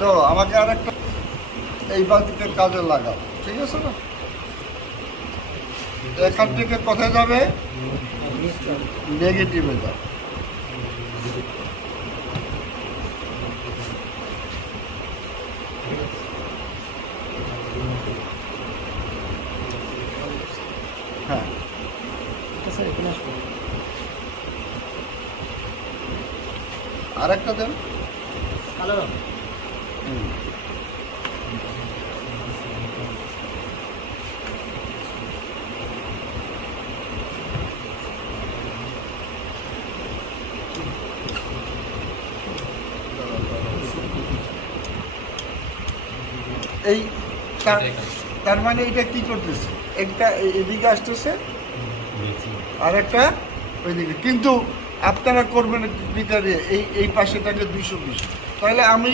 তো আমাকে আরেকটা এই বালতিকে কাজে লাগাও, ঠিক আছে না? এখান থেকে কোথায় যাবে? নেগেটিভে যাবে। হ্যাঁ, আরেকটা দেন। এই তার মানে এটা কি করতেছে? একটা এদিকে আসতেছে আর একটা ওইদিকে, কিন্তু আপনারা করবেন ভিতরে এই পাশেটাকে 220। তাহলে আমি